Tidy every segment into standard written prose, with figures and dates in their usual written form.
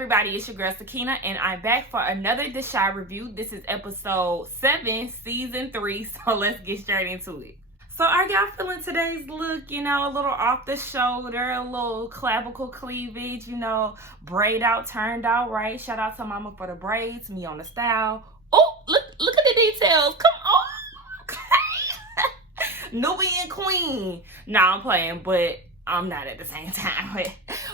everybody, it's your girl Sakina, and I'm back for another Deshae review. This is episode 7, season 3, so let's get straight into it. So are y'all feeling today's look, you know, a little off the shoulder, a little clavicle cleavage, you know, braid out, turned out right. Shout out to mama for the braids, me on the style. Oh, look at the details, come on. Nubian queen. Nah, I'm playing, but I'm not at the same time.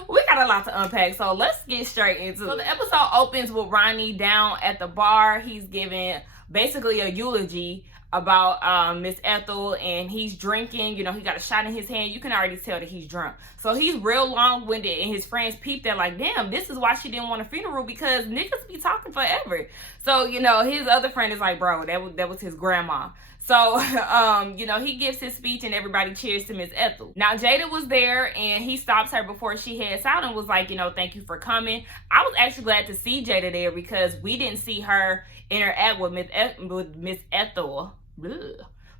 We got a lot to unpack, so let's get straight into it. So the episode opens with Ronnie down at the bar. He's giving basically a eulogy about Miss Ethel, and he's drinking. You know, he got a shot in his hand. You can already tell that he's drunk. So he's real long-winded, and his friends peep that like, damn, this is why she didn't want a funeral, because niggas be talking forever. So, you know, his other friend is like, bro, that was his grandma. So, you know, he gives his speech and everybody cheers to Miss Ethel. Now, Jada was there and he stops her before she heads out and was like, you know, thank you for coming. I was actually glad to see Jada there because we didn't see her interact with Miss Ethel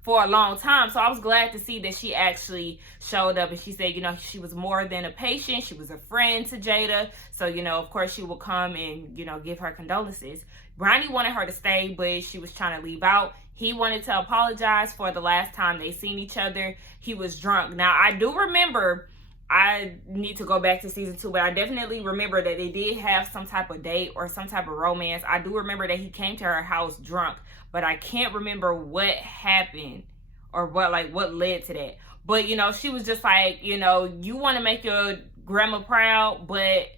for a long time. So I was glad to see that she actually showed up, and she said, you know, she was more than a patient. She was a friend to Jada. So, you know, of course she will come and, you know, give her condolences. Ronnie wanted her to stay, but she was trying to leave out. He wanted to apologize for the last time they seen each other. He was drunk. Now, I do remember, I need to go back to season 2, but I definitely remember that they did have some type of date or some type of romance. I do remember that he came to her house drunk, but I can't remember what happened or what led to that. But, you know, she was just like, you know, you want to make your grandma proud, but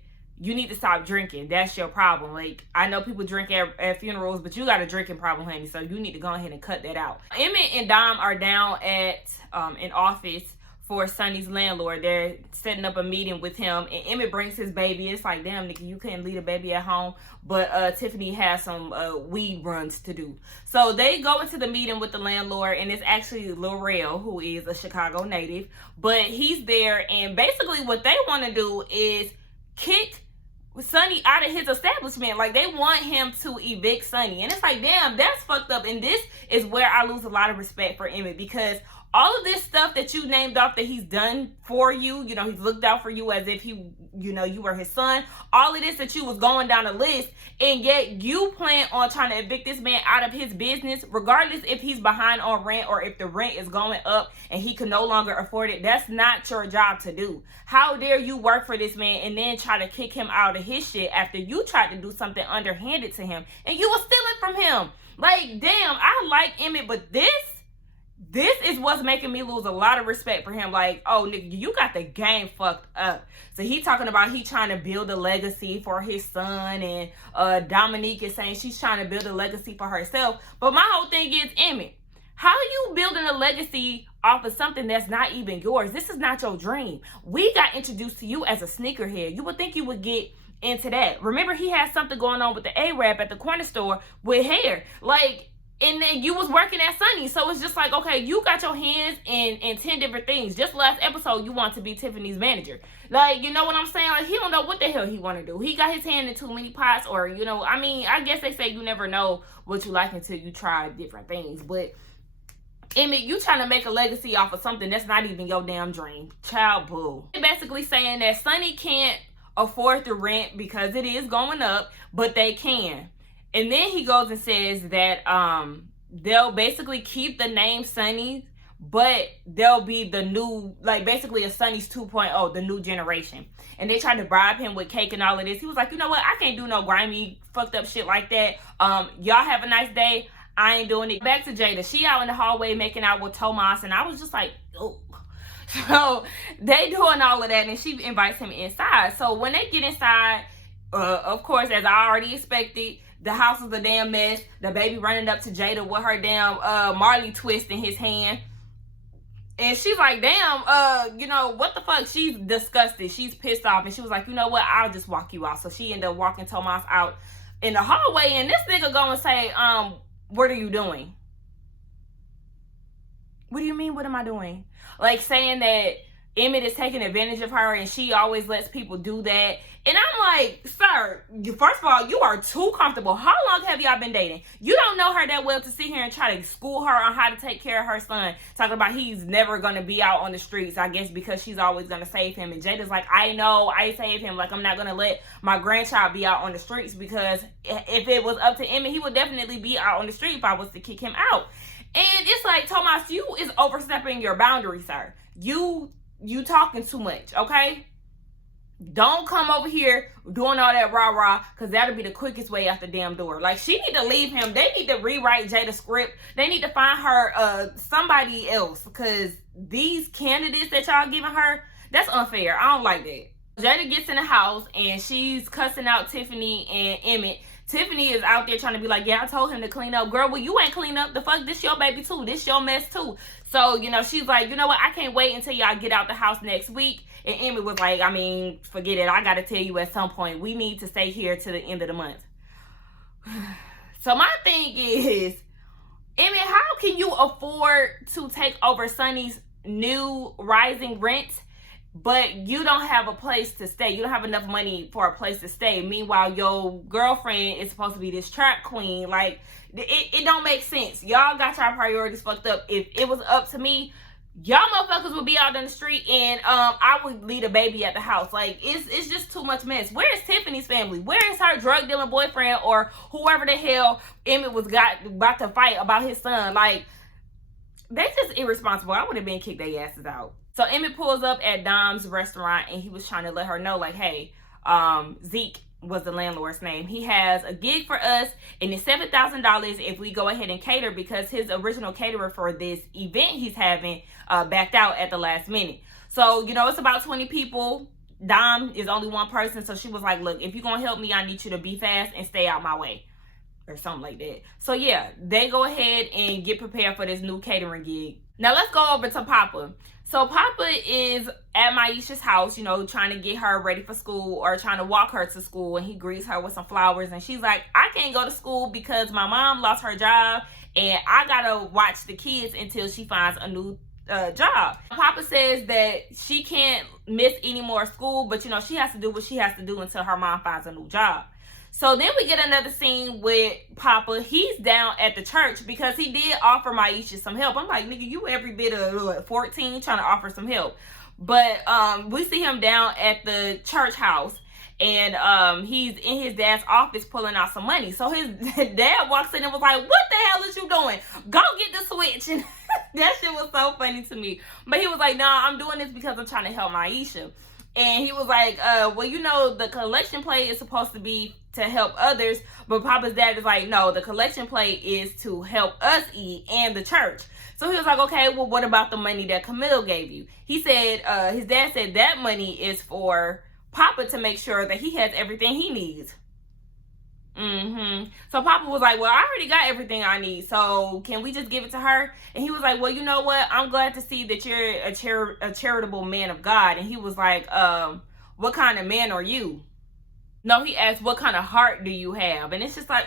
you need to stop drinking. That's your problem. Like, I know people drink at funerals, but you got a drinking problem, honey. So you need to go ahead and cut that out. Emmett and Dom are down at an office for Sonny's landlord. They're setting up a meeting with him, and Emmett brings his baby. It's like, damn, nigga, you couldn't leave a baby at home. But Tiffany has some weed runs to do. So they go into the meeting with the landlord, and it's actually Laurel, who is a Chicago native. But he's there, and basically what they want to do is kick Sonny out of his establishment. Like, they want him to evict Sonny, and it's like, damn, that's fucked up. And this is where I lose a lot of respect for Emmett, because all of this stuff that you named off that he's done for you, you know, he's looked out for you as if he, you know, you were his son, all of this that you was going down the list, and yet you plan on trying to evict this man out of his business, regardless if he's behind on rent or if the rent is going up and he can no longer afford it. That's not your job to do. How dare you work for this man and then try to kick him out of his shit after you tried to do something underhanded to him and you were stealing from him? Like, damn, I like Emmett, but this is what's making me lose a lot of respect for him. Like, oh, nigga, you got the game fucked up. So he talking about he trying to build a legacy for his son, and Dominique is saying she's trying to build a legacy for herself. But my whole thing is, Emmett, how are you building a legacy off of something that's not even yours? This is not your dream. We got introduced to you as a sneakerhead. You would think you would get into that. Remember, he had something going on with the Arab at the corner store with hair. Like, and then you was working at Sonny. So it's just like, okay, you got your hands in 10 different things. Just last episode, you want to be Tiffany's manager. Like, you know what I'm saying? Like, he don't know what the hell he want to do. He got his hand in too many pots, or, you know, I mean, I guess they say you never know what you like until you try different things. But, Emmett, you trying to make a legacy off of something that's not even your damn dream. Child, boo. They're basically saying that Sonny can't afford the rent because it is going up, but they can. And then he goes and says that they'll basically keep the name Sonny, but they'll be the new, like, basically a Sonny's 2.0, the new generation. And they tried to bribe him with cake and all of this. He was like, you know what? I can't do no grimy, fucked up shit like that. Y'all have a nice day. I ain't doing it. Back to Jada. She out in the hallway making out with Tomas, and I was just like, oh. So they doing all of that, and she invites him inside. So when they get inside, of course, as I already expected, the house is a damn mess. The baby running up to Jada with her damn Marley twist in his hand. And she's like, damn, you know, what the fuck? She's disgusted. She's pissed off. And she was like, you know what? I'll just walk you out. So she ended up walking Tomas out in the hallway. And this nigga go and say, what are you doing? What do you mean, what am I doing? Like, saying that Emmett is taking advantage of her, and she always lets people do that. And I'm like, sir, first of all, you are too comfortable. How long have y'all been dating? You don't know her that well to sit here and try to school her on how to take care of her son. Talking about he's never going to be out on the streets, I guess, because she's always going to save him. And Jada's like, I know, I save him. Like, I'm not going to let my grandchild be out on the streets, because if it was up to Emmett, he would definitely be out on the street if I was to kick him out. And it's like, Tomas, you is overstepping your boundaries, sir. You talking too much, okay? Don't come over here doing all that rah-rah, because that'll be the quickest way out the damn door. Like, she need to leave him. They need to rewrite Jada's script. They need to find her somebody else, because these candidates that y'all giving her, that's unfair. I don't like that. Jada gets in the house, and she's cussing out Tiffany and Emmett. Tiffany is out there trying to be like, yeah, I told him to clean up. Girl, well, you ain't clean up. The fuck, this your baby too. This your mess too. So, you know, she's like, you know what? I can't wait until y'all get out the house next week. And Emmett was like, I mean, forget it. I got to tell you at some point, we need to stay here to the end of the month. So my thing is, Emmett, how can you afford to take over Sonny's new rising rent, but you don't have a place to stay? You don't have enough money for a place to stay. Meanwhile, your girlfriend is supposed to be this trap queen. Like, it don't make sense. Y'all got your priorities fucked up. If it was up to me, y'all motherfuckers would be out on the street, and I would leave a baby at the house. Like, it's just too much mess. Where is Tiffany's family? Where is her drug dealing boyfriend, or whoever the hell Emmett was about to fight about his son? Like, they just irresponsible. I would have been kicked their asses out. So Emmett pulls up at Dom's restaurant, and he was trying to let her know, like, hey, Zeke was the landlord's name. He has a gig for us, and it's $7,000 if we go ahead and cater, because his original caterer for this event he's having backed out at the last minute. So, you know, it's about 20 people. Dom is only one person, so she was like, look, if you're going to help me, I need you to be fast and stay out my way, or something like that. So, yeah, they go ahead and get prepared for this new catering gig. Now, let's go over to Papa. So Papa is at Maisha's house, you know, trying to get her ready for school, or trying to walk her to school, and he greets her with some flowers, and she's like, I can't go to school because my mom lost her job, and I gotta watch the kids until she finds a new job. Papa says that she can't miss any more school, but, you know, she has to do what she has to do until her mom finds a new job. So then we get another scene with Papa. He's down at the church because he did offer Maisha some help. I'm like, nigga, you every bit of 14 trying to offer some help. But we see him down at the church house, and he's in his dad's office pulling out some money. So his dad walks in and was like, what the hell is you doing? Go get the switch. And that shit was so funny to me. But he was like, nah, I'm doing this because I'm trying to help Maisha. And he was like, well, you know, the collection plate is supposed to be to help others. But Papa's dad is like, no, the collection plate is to help us eat and the church. So he was like, okay, well, what about the money that Camille gave you? He said, his dad said that money is for Papa to make sure that he has everything he needs. So Papa was like, well, I already got everything I need, so can we just give it to her? And he was like, well, you know what? I'm glad to see that you're a charitable man of God. And he was like, what kind of man are you? No, he asked, what kind of heart do you have? And it's just like,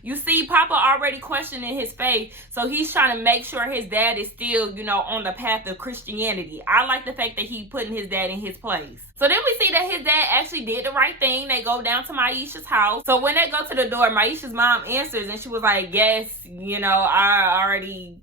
you see, Papa already questioning his faith. So he's trying to make sure his dad is still, you know, on the path of Christianity. I like the fact that he putting his dad in his place. So then we see that his dad actually did the right thing. They go down to Maisha's house. So when they go to the door, Maisha's mom answers, and she was like, yes, you know, I already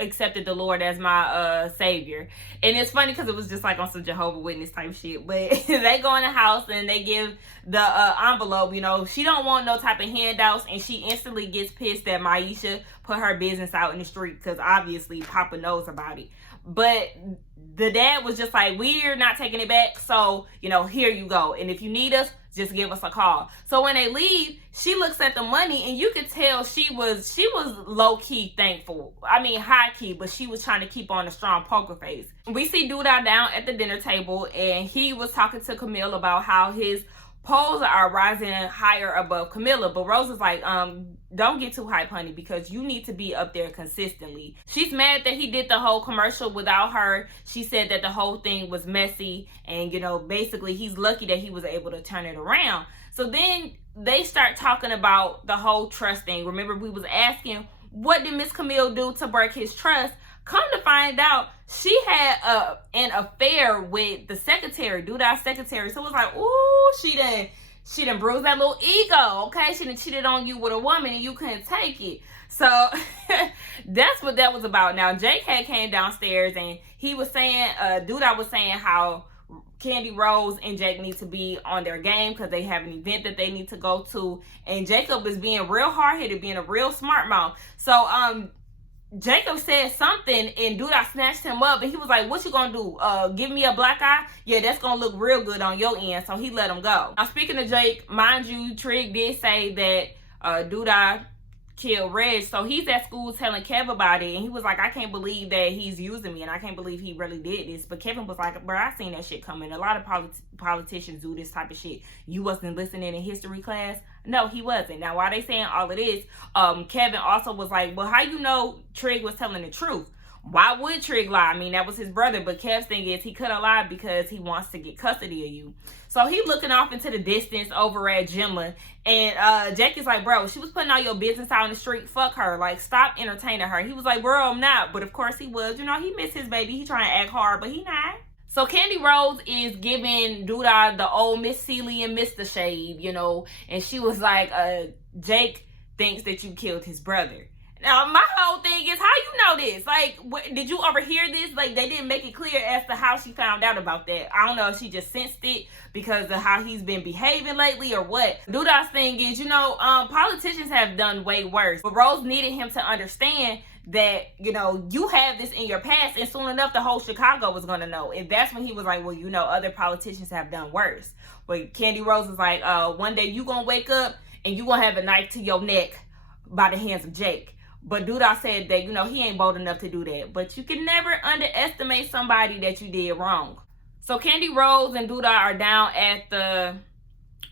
accepted the Lord as my savior. And it's funny because it was just like on some Jehovah's Witness type shit. But they go in the house and they give the envelope. You know, she don't want no type of handouts, and she instantly gets pissed that Maisha put her business out in the street, because obviously Papa knows about it. But the dad was just like, we're not taking it back, so, you know, here you go, and if you need us, just give us a call. So when they leave, she looks at the money, and you could tell she was low-key thankful. I mean, high-key, but she was trying to keep on a strong poker face. We see Doodah down at the dinner table, and he was talking to Camille about how his polls are rising higher above Camilla. But Rose is like, don't get too hype, honey, because you need to be up there consistently. She's mad that he did the whole commercial without her. She said that the whole thing was messy, and, you know, basically he's lucky that he was able to turn it around. So then they start talking about the whole trust thing. Remember, we was asking, what did Miss Camille do to break his trust? Come to find out, she had an affair with the secretary, Duda's secretary. So it was like, ooh, she done bruised that little ego, okay? She done cheated on you with a woman and you couldn't take it. So that's what that was about. Now, Jake had came downstairs and he was saying, Duda was saying how Candy Rose and Jake need to be on their game because they have an event that they need to go to. And Jacob is being real hard-headed, being a real smart mouth. So Jacob said something and Duda snatched him up and he was like, what you gonna do? Give me a black eye? Yeah, that's gonna look real good on your end. So he let him go. Now, speaking of Jake, mind you, Trig did say that Duda killed Reg. So he's at school telling Kev about it and he was like, I can't believe that he's using me and I can't believe he really did this. But Kevin was like, bro, I seen that shit coming. A lot of politicians do this type of shit. You wasn't listening in history class? No, he wasn't. Now, while they saying all of this, Kevin also was like, well, how you know Trig was telling the truth? Why would Trig lie? I mean, that was his brother. But Kev's thing is he could have lied because he wants to get custody of you. So he looking off into the distance over at Gemma. And Jack is like, bro, she was putting all your business out in the street. Fuck her. Like, stop entertaining her. He was like, bro, I'm not. But of course he was. You know, he missed his baby. He trying to act hard, but he not. So Candy Rose is giving Duda the old Miss Celie and Mr. Shade, you know. And she was like, Jake thinks that you killed his brother. Now, my whole thing is, how you know this? Like, did you overhear this? Like, they didn't make it clear as to how she found out about that. I don't know if she just sensed it because of how he's been behaving lately or what. Duda's thing is, you know, politicians have done way worse. But Rose needed him to understand that, you know, you have this in your past, and soon enough, the whole Chicago was going to know. And that's when he was like, well, you know, other politicians have done worse. But Candy Rose was like, one day you going to wake up and you going to have a knife to your neck by the hands of Jake. But Duda said that, you know, he ain't bold enough to do that. But you can never underestimate somebody that you did wrong. So Candy Rose and Duda are down at the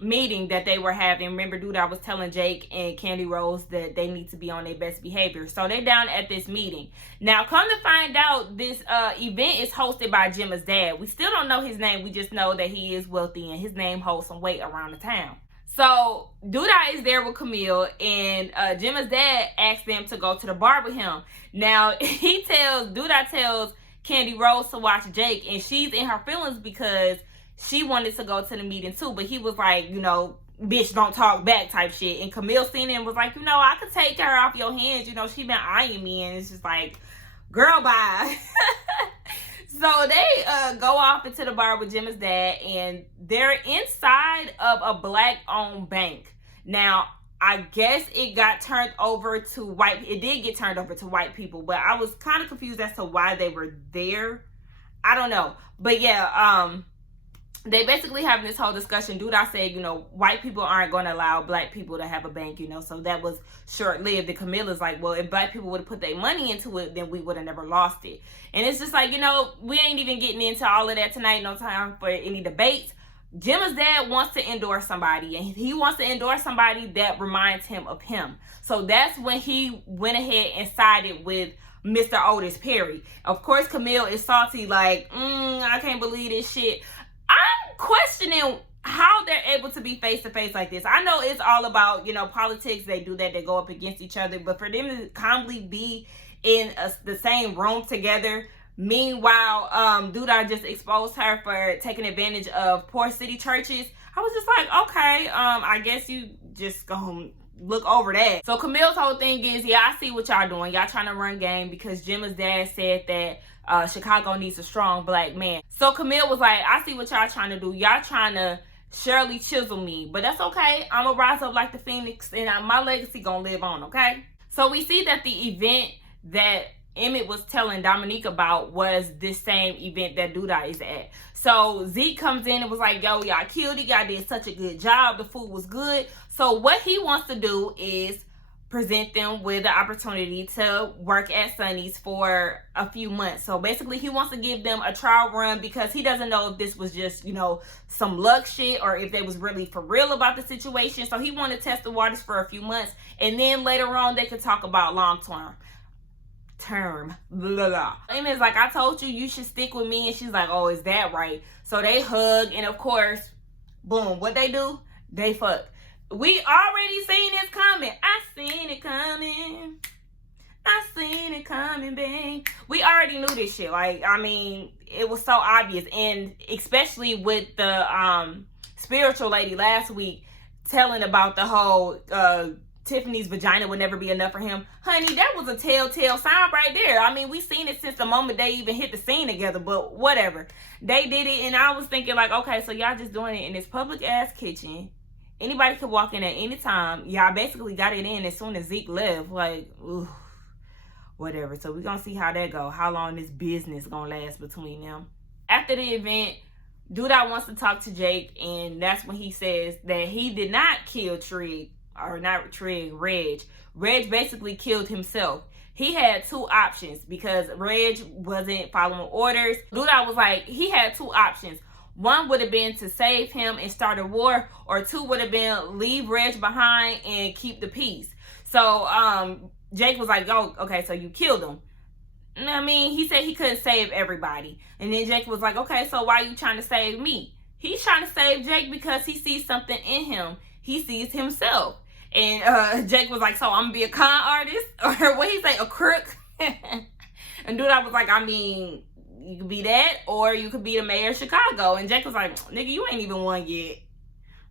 meeting that they were having. Remember, Duda was telling Jake and Candy Rose that they need to be on their best behavior. So they're down at this meeting. Now, come to find out, this event is hosted by Gemma's dad. We still don't know his name. We just know that he is wealthy and his name holds some weight around the town. So Duda is there with Camille, and Gemma's dad asked them to go to the bar with him. Now Duda tells Candy Rose to watch Jake, and she's in her feelings because she wanted to go to the meeting too. But he was like, you know, bitch, don't talk back type shit. And Camille seen it and was like, you know, I could take her off your hands. You know, she been eyeing me, and it's just like, girl, bye. So they go off into the bar with Gemma's dad, and they're inside of a black-owned bank. Now, I guess it got turned over to white. It did get turned over to white people, but I was kind of confused as to why they were there. I don't know. But yeah, they basically having this whole discussion. Duda said, you know, white people aren't going to allow black people to have a bank, you know, so that was short-lived. And Camilla's like, well, if black people would have put their money into it, then we would have never lost it. And it's just like, you know, we ain't even getting into all of that tonight. No time for any debates. Gemma's dad wants to endorse somebody, and he wants to endorse somebody that reminds him of him. So that's when he went ahead and sided with Mr. Otis Perry. Of course, Camille is salty, like, I can't believe this shit. I'm questioning how they're able to be face to face like this. I know it's all about, you know, politics. They do that. They go up against each other. But for them to calmly be in the same room together. Meanwhile, Duda just exposed her for taking advantage of poor city churches. I was just like, okay, I guess you just gonna look over that. So Camille's whole thing is, yeah, I see what y'all doing. Y'all trying to run game because Gemma's dad said that Chicago needs a strong black man. So Camille was like, I see what y'all trying to do. Y'all trying to Shirley Chisel me, but that's okay. I'm gonna rise up like the phoenix, and my legacy gonna live on, okay? So we see that the event that Emmett was telling Dominique about was this same event that Duda is at. So Zeke comes in and was like, yo, y'all killed it. Y'all did such a good job. The food was good. So what he wants to do is present them with the opportunity to work at Sonny's for a few months. So basically he wants to give them a trial run because he doesn't know if this was just, you know, some luck shit or if they was really for real about the situation. So he wanted to test the waters for a few months, and then later on they could talk about long term. Blah, blah. Amy's like, I told you, you should stick with me. And she's like, oh, is that right? So they hug, and of course, boom, what they do? They fuck. We already seen this coming. I seen it coming. I seen it coming, bang. We already knew this shit. Like, I mean, it was so obvious. And especially with the spiritual lady last week telling about the whole Tiffany's vagina would never be enough for him. Honey, that was a telltale sign right there. I mean, we seen it since the moment they even hit the scene together, but whatever. They did it, and I was thinking like, okay, so y'all just doing it in this public-ass kitchen. Anybody could walk in at any time. Y'all basically got it in as soon as Zeke left. Like, ooh, whatever. So we're going to see how that go. How long this business going to last between them. After the event, Duda wants to talk to Jake, and that's when he says that he did not kill Trig, or not Trig, Reg. Reg basically killed himself. He had two options because Reg wasn't following orders. Duda was like, he had two options. One would have been to save him and start a war, or two would have been leave Reg behind and keep the peace. So Jake was like, oh, okay, so you killed him. I mean, he said he couldn't save everybody. And then Jake was like, okay, so why are you trying to save me? He's trying to save Jake because he sees something in him. He sees himself. And Jake was like, so I'm going to be a con artist? Or what he say, a crook? And Duda was like, I mean, you could be that, or you could be the mayor of Chicago. And Jake was like, nigga, you ain't even won yet.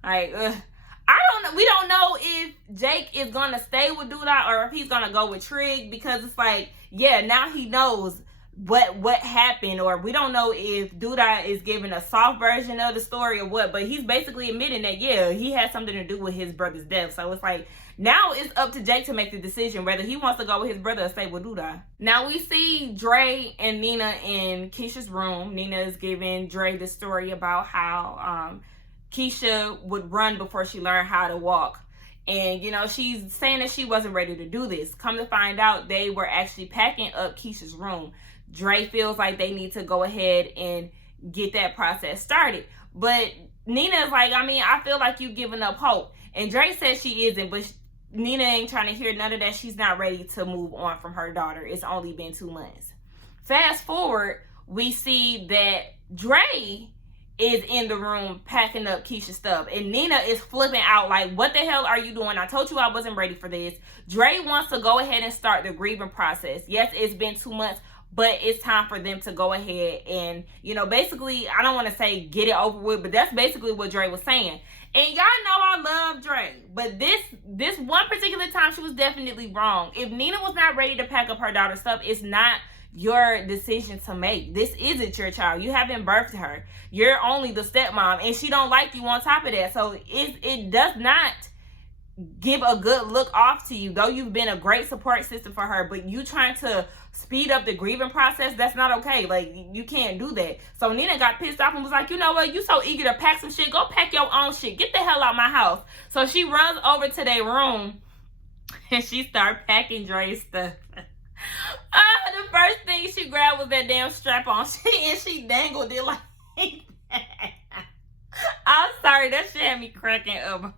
Like, I don't know. We don't know if Jake is going to stay with Duda or if he's going to go with Trig, because it's like, yeah, now he knows what happened, or we don't know if Duda is giving a soft version of the story or what, but he's basically admitting that, yeah, he had something to do with his brother's death. So it's like, now it's up to Jake to make the decision whether he wants to go with his brother or stay with Duda. Now we see Dre and Nina in Keisha's room. Nina is giving Dre the story about how Keisha would run before she learned how to walk. And, you know, she's saying that she wasn't ready to do this. Come to find out, they were actually packing up Keisha's room. Dre feels like they need to go ahead and get that process started. But Nina is like, I mean, I feel like you giving up hope. And Dre says she isn't, but Nina ain't trying to hear none of that. She's not ready to move on from her daughter. It's only been 2 months. Fast forward, we see that Dre is in the room packing up Keisha's stuff. And Nina is flipping out like, what the hell are you doing? I told you I wasn't ready for this. Dre wants to go ahead and start the grieving process. Yes, it's been 2 months, but it's time for them to go ahead and, you know, basically, I don't want to say get it over with, but that's basically what Dre was saying. And y'all know I love Dre, but this one particular time, she was definitely wrong. If Nina was not ready to pack up her daughter's stuff, it's not your decision to make. This isn't your child. You haven't birthed her. You're only the stepmom, and she don't like you on top of that. So it does not give a good look off to you, though you've been a great support system for her, but you trying to speed up the grieving process, that's not okay. Like, you can't do that. So Nina got pissed off and was like, you know what, you so eager to pack some shit, go pack your own shit, get the hell out my house. So she runs over to their room and she started packing Dre's stuff. The first thing she grabbed was that damn strap on and she dangled it like I'm sorry, that shit had me cracking up.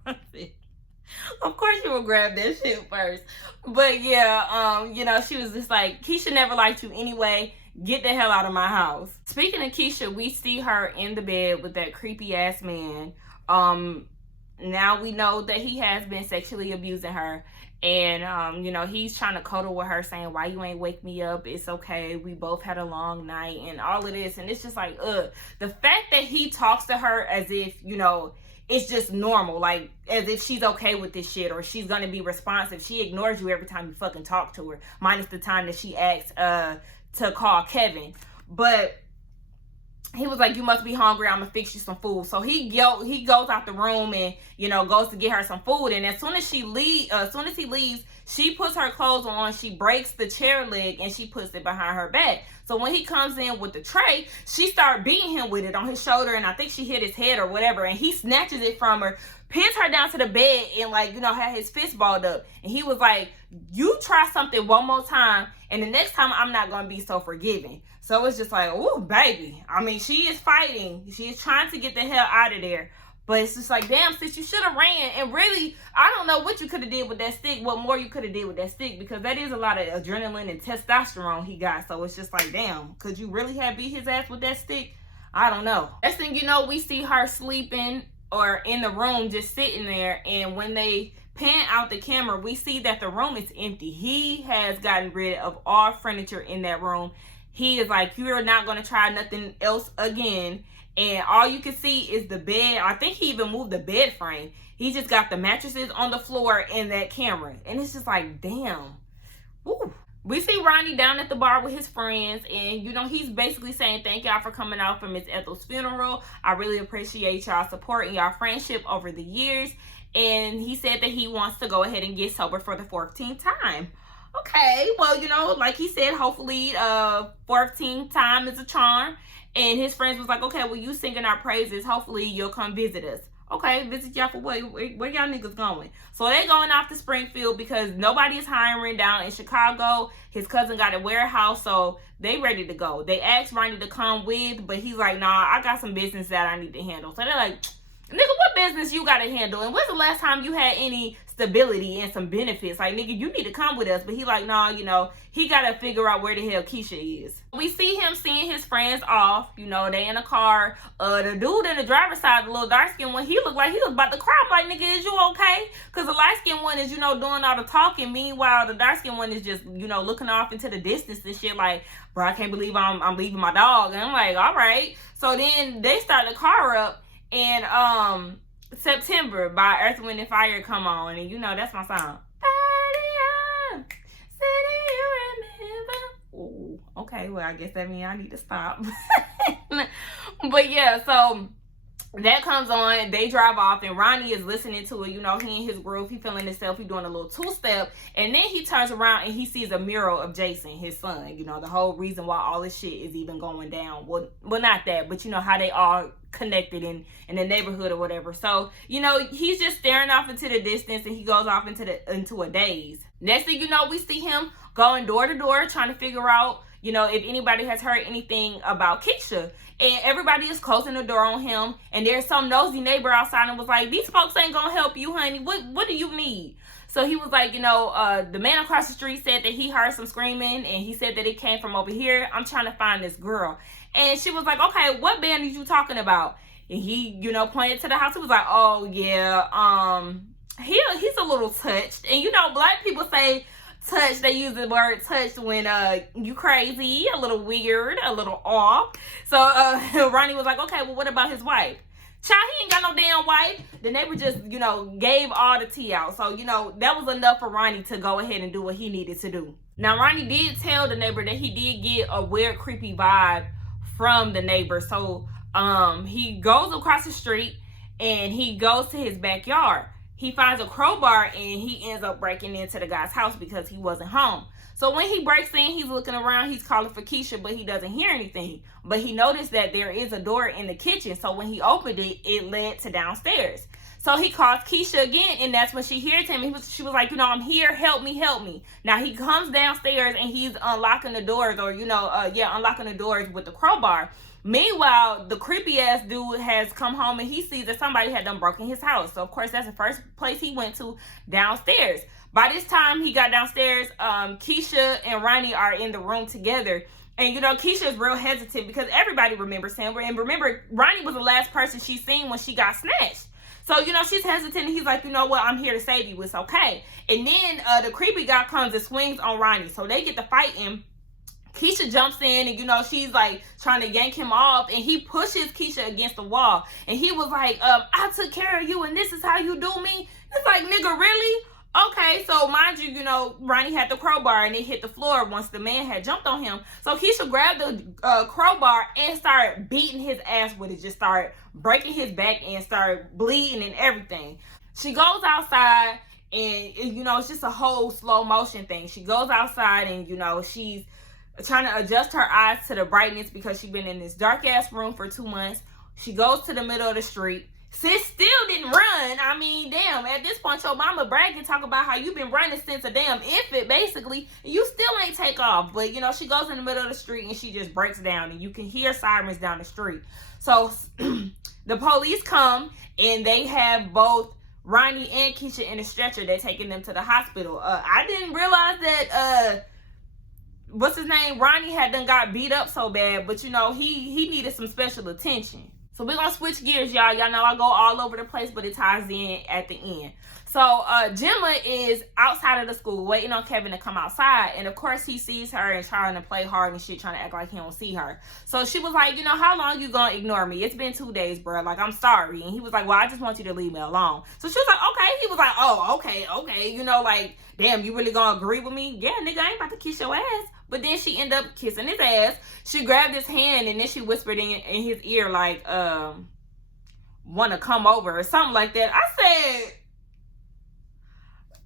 Of course you will grab that shit first. But yeah, you know, she was just like, Keisha never liked you anyway. Get the hell out of my house. Speaking of Keisha, we see her in the bed with that creepy ass man. Now we know that he has been sexually abusing her. And, you know, he's trying to cuddle with her saying, why you ain't wake me up? It's okay. We both had a long night and all of this. And it's just like, the fact that he talks to her as if, you know, it's just normal, like as if she's okay with this shit or she's gonna be responsive. She ignores you every time you fucking talk to her, minus the time that she asked to call Kevin. But he was like, you must be hungry, I'm gonna fix you some food. So he goes out the room and, you know, goes to get her some food. And as soon as he leaves, she puts her clothes on, she breaks the chair leg and she puts it behind her back. So when he comes in with the tray, she started beating him with it on his shoulder, and I think she hit his head or whatever, and he snatches it from her, pins her down to the bed, and, like, you know, had his fist balled up. And he was like, you try something one more time, and the next time I'm not going to be so forgiving. So it's just like, ooh, baby. I mean, she is fighting. She is trying to get the hell out of there. But it's just like, damn, sis, you should have ran. And really, I don't know what you could have did with that stick, what more you could have did with that stick, because that is a lot of adrenaline and testosterone he got. So it's just like, damn, could you really have beat his ass with that stick? I don't know. Next thing you know, we see her sleeping or in the room just sitting there. And when they pan out the camera, we see that the room is empty. He has gotten rid of all furniture in that room. He is like, you're not going to try nothing else again. And all you can see is the bed. I think he even moved the bed frame. He just got the mattresses on the floor and that camera. And it's just like, damn. Woo. We see Ronnie down at the bar with his friends. And, you know, he's basically saying, thank y'all for coming out for Miss Ethel's funeral. I really appreciate y'all support and y'all friendship over the years. And he said that he wants to go ahead and get sober for the 14th time. Okay, well, you know, like he said, hopefully 14th time is a charm. And his friends was like, okay, well, you singing our praises. Hopefully you'll come visit us. Okay, visit y'all for what? Where y'all niggas going? So they going off to Springfield because nobody is hiring down in Chicago. His cousin got a warehouse, so they ready to go. They asked Ronnie to come with, but he's like, nah, I got some business that I need to handle. So they're like, nigga, what business you got to handle? And when's the last time you had any stability and some benefits? Like, nigga, you need to come with us. But he like, nah, you know, he got to figure out where the hell Keisha is. We see him seeing his friends off. You know, they in a car. The dude in the driver's side, the little dark-skinned one, he looked like he was about to cry. I'm like, nigga, is you okay? Because the light-skinned one is, you know, doing all the talking. Meanwhile, the dark-skinned one is just, you know, looking off into the distance and shit like, bro, I can't believe I'm leaving my dog. And I'm like, all right. So then they start the car up. And September by Earth, Wind, and Fire come on. And you know, that's my song. Ooh, okay, well, I guess that means I need to stop. But yeah, so that comes on. They drive off, and Ronnie is listening to it. You know, he in his groove. He feeling himself. He doing a little two-step. And then he turns around, and he sees a mural of Jason, his son. You know, the whole reason why all this shit is even going down. Well, not that, but you know, how they all connected in the neighborhood or whatever. So, you know, he's just staring off into the distance, and he goes off into a daze. Next thing you know, we see him going door to door, trying to figure out, you know, if anybody has heard anything about Keisha. And everybody is closing the door on him. And there's some nosy neighbor outside and was like, these folks ain't gonna help you, honey. What do you need? So he was like, you know, the man across the street said that he heard some screaming. And he said that it came from over here. I'm trying to find this girl. And she was like, okay, what band are you talking about? And he, you know, pointed to the house. He was like, oh, yeah, he's a little touched. And, you know, black people say touch, they use the word touch when you crazy, a little weird, a little off. So Ronnie was like, okay, well, what about his wife? Child, he ain't got no damn wife. The neighbor just, you know, gave all the tea out. So, you know, that was enough for Ronnie to go ahead and do what he needed to do. Now, Ronnie did tell the neighbor that he did get a weird, creepy vibe from the neighbor. So he goes across the street and he goes to his backyard. He finds a crowbar and he ends up breaking into the guy's house because he wasn't home. So when he breaks in, he's looking around, he's calling for Keisha, but he doesn't hear anything. But he noticed that there is a door in the kitchen. So when he opened it, it led to downstairs. So he calls Keisha again, and that's when she hears him. She was like, you know, I'm here, help me, help me. Now he comes downstairs and he's unlocking the doors, or, you know, unlocking the doors with the crowbar. Meanwhile, the creepy ass dude has come home and he sees that somebody had done broken his house. So of course, that's the first place he went to, downstairs. By this time he got downstairs, Keisha and Ronnie are in the room together. And, you know, Keisha is real hesitant because everybody remembers him. And remember, Ronnie was the last person she seen when she got snatched. So, you know, she's hesitant. And he's like, you know what? I'm here to save you. It's okay. And then the creepy guy comes and swings on Ronnie. So they get to fighting. Keisha jumps in and, you know, she's like trying to yank him off. And he pushes Keisha against the wall. And he was like, I took care of you and this is how you do me. It's like, nigga, really? Okay, so mind you, you know, Ronnie had the crowbar and it hit the floor once the man had jumped on him. So Keisha grabbed the crowbar and started beating his ass with it. Just started breaking his back and started bleeding and everything. She goes outside and, you know, it's just a whole slow motion thing. She goes outside and, you know, she's trying to adjust her eyes to the brightness because she's been in this dark ass room for 2 months. She goes to the middle of the street. Sis still didn't run. I mean, damn, at this point, your mama bragging, talk about how you've been running since a damn infant, basically. You still ain't take off. But, you know, she goes in the middle of the street and she just breaks down. And you can hear sirens down the street. So, the police come and they have both Ronnie and Keisha in a stretcher. They're taking them to the hospital. I didn't realize that, what's his name? Ronnie had done got beat up so bad. But, you know, he needed some special attention. So we're going to switch gears, y'all. Y'all know I go all over the place, but it ties in at the end. So Gemma is outside of the school waiting on Kevin to come outside. And, of course, he sees her and trying to play hard and shit, trying to act like he don't see her. So she was like, you know, how long you going to ignore me? It's been 2 days, bro. Like, I'm sorry. And he was like, well, I just want you to leave me alone. So she was like, okay. He was like, oh, okay. You know, like, damn, you really going to agree with me? Yeah, nigga, I ain't about to kiss your ass. But then she ended up kissing his ass. She grabbed his hand and then she whispered in his ear, like, want to come over or something like that. I said,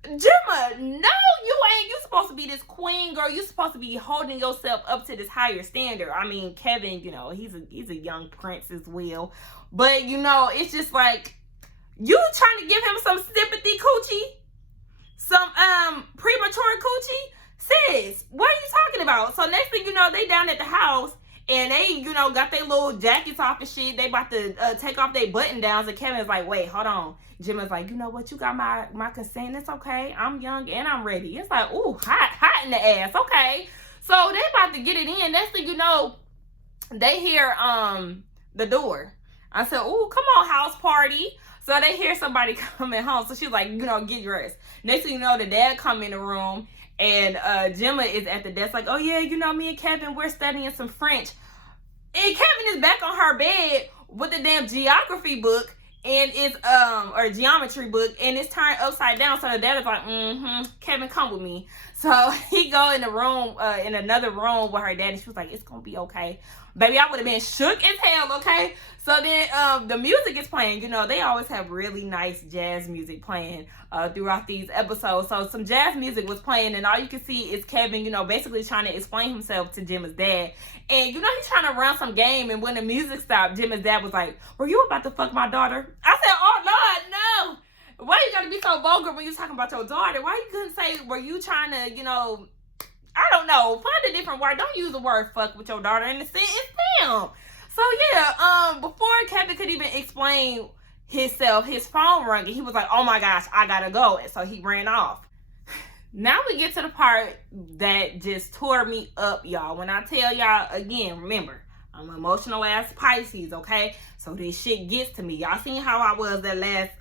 Gemma, no, you ain't. You supposed to be this queen, girl. You supposed to be holding yourself up to this higher standard. I mean, Kevin, you know, he's a young prince as well. But, you know, it's just like, you trying to give him some sympathy coochie? Some premature coochie? Sis, what are you talking about? So next thing you know, they down at the house and they, you know, got their little jackets off and shit. They about to take off their button downs. And Kevin's like, wait, hold on. Gemma's like, you know what? You got my consent. It's okay. I'm young and I'm ready. It's like, ooh, hot in the ass. Okay. So they about to get it in. Next thing you know, they hear the door. I said, ooh, come on, house party. So they hear somebody coming home. So she's like, you know, get dressed. Next thing you know, the dad come in the room. And Gemma is at the desk like, oh, yeah, you know, me and Kevin, we're studying some French. And Kevin is back on her bed with the damn geography book and it's, or geometry book, and it's turned upside down. So the dad is like, Kevin, come with me. So he go in the room, in another room with her dad, and she was like, it's going to be okay. Baby, I would have been shook as hell, okay? So then the music is playing. You know, they always have really nice jazz music playing throughout these episodes. So some jazz music was playing, and all you can see is Kevin, you know, basically trying to explain himself to Gemma's dad. And, you know, he's trying to run some game, and when the music stopped, Gemma's dad was like, were you about to fuck my daughter? I said, oh, Lord, no. Why you gotta be so vulgar when you're talking about your daughter? Why you couldn't say, were you trying to, you know, I don't know, find a different word. Don't use the word fuck with your daughter in the sentence. Damn. So yeah, before Kevin could even explain himself, his phone rang and he was like, oh my gosh, I gotta go. And so he ran off. Now we get to the part that just tore me up, y'all. When I tell y'all, again, remember, I'm an emotional ass Pisces, okay? So this shit gets to me. Y'all seen how I was that last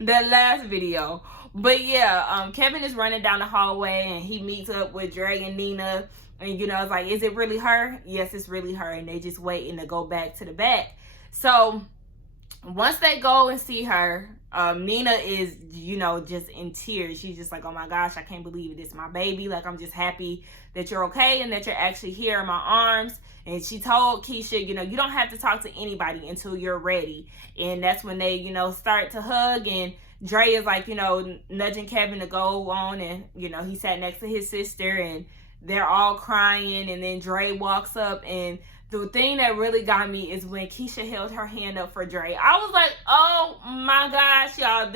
that last video. But yeah, Kevin is running down the hallway and he meets up with Dre and Nina. And, you know, it's like, is it really her? Yes, it's really her. And they just waiting to go back to the back. So once they go and see her, Nina is, you know, just in tears. She's just like, oh my gosh, I can't believe it. It's my baby. Like, I'm just happy that you're okay and that you're actually here in my arms. And she told Keisha, you know, you don't have to talk to anybody until you're ready. And that's when they, you know, start to hug. And Dre is like, you know, nudging Kevin to go on. And, you know, he sat next to his sister and they're all crying. And then Dre walks up, and the thing that really got me is when Keisha held her hand up for Dre. I was like, oh my gosh, y'all,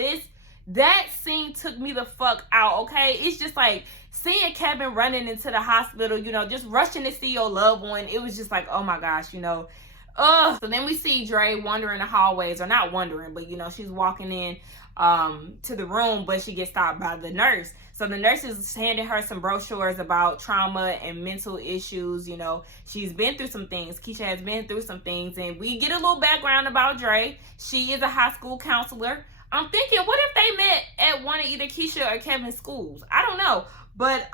that scene took me the fuck out, okay? It's just like seeing Kevin running into the hospital, you know, just rushing to see your loved one. It was just like, oh my gosh, you know. So then we see Dre wandering the hallways, or not wandering, but, you know, she's walking in to the room, but she gets stopped by the nurse. So the nurse is handing her some brochures about trauma and mental issues. You know, she's been through some things. Keisha has been through some things. And we get a little background about Dre. She is a high school counselor. I'm thinking, what if they met at one of either Keisha or Kevin's schools? I don't know. But,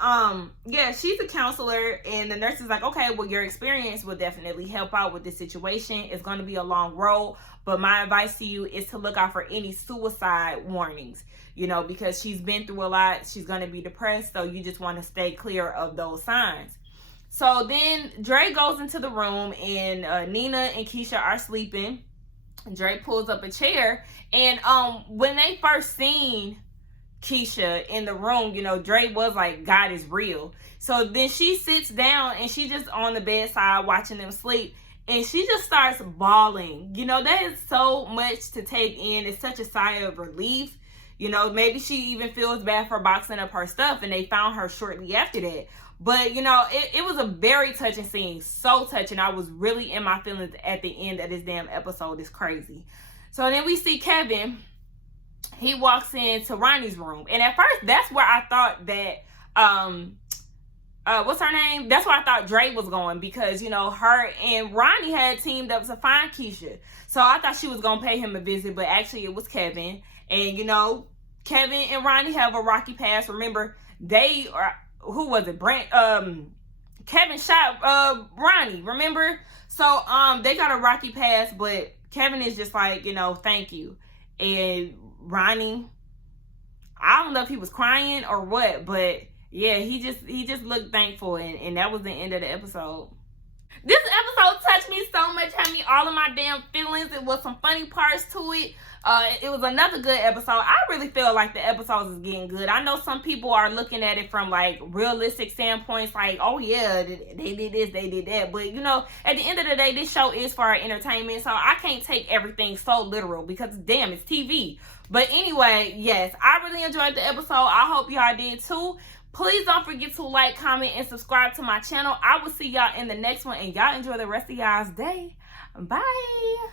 yeah, she's a counselor, and the nurse is like, okay, well, your experience will definitely help out with this situation. It's going to be a long road, but my advice to you is to look out for any suicide warnings, you know, because she's been through a lot. She's going to be depressed, so you just want to stay clear of those signs. So then Dre goes into the room, and Nina and Keisha are sleeping. Dre pulls up a chair, and when they first seen Keisha in the room, you know, Dre was like, God is real. So then she sits down and she just on the bedside watching them sleep, and she just starts bawling. You know, that is so much to take in. It's such a sigh of relief. You know, maybe she even feels bad for boxing up her stuff, and they found her shortly after that. But, you know, it was a very touching scene. So touching. I was really in my feelings at the end of this damn episode. It's crazy. So then we see Kevin. He walks into Ronnie's room. And at first, that's where I thought that what's her name? That's where I thought Dre was going, because, you know, her and Ronnie had teamed up to find Keisha. So I thought she was going to pay him a visit, but actually it was Kevin. And, you know, Kevin and Ronnie have a rocky past. Remember, they are, who was it? Kevin shot Ronnie, remember? So they got a rocky past, but Kevin is just like, you know, thank you. And Ronnie, I don't know if he was crying or what, but yeah, he just looked thankful, and that was the end of the episode. This episode touched me so much, had me all of my damn feelings. It was some funny parts to it. It was another good episode. I really feel like the episodes is getting good. I know some people are looking at it from like realistic standpoints, like, oh yeah, they did this, they did that. But you know, at the end of the day, this show is for our entertainment, so I can't take everything so literal, because damn, it's TV. But anyway, yes, I really enjoyed the episode. I hope y'all did too. Please don't forget to like, comment, and subscribe to my channel. I will see y'all in the next one, and y'all enjoy the rest of y'all's day. Bye.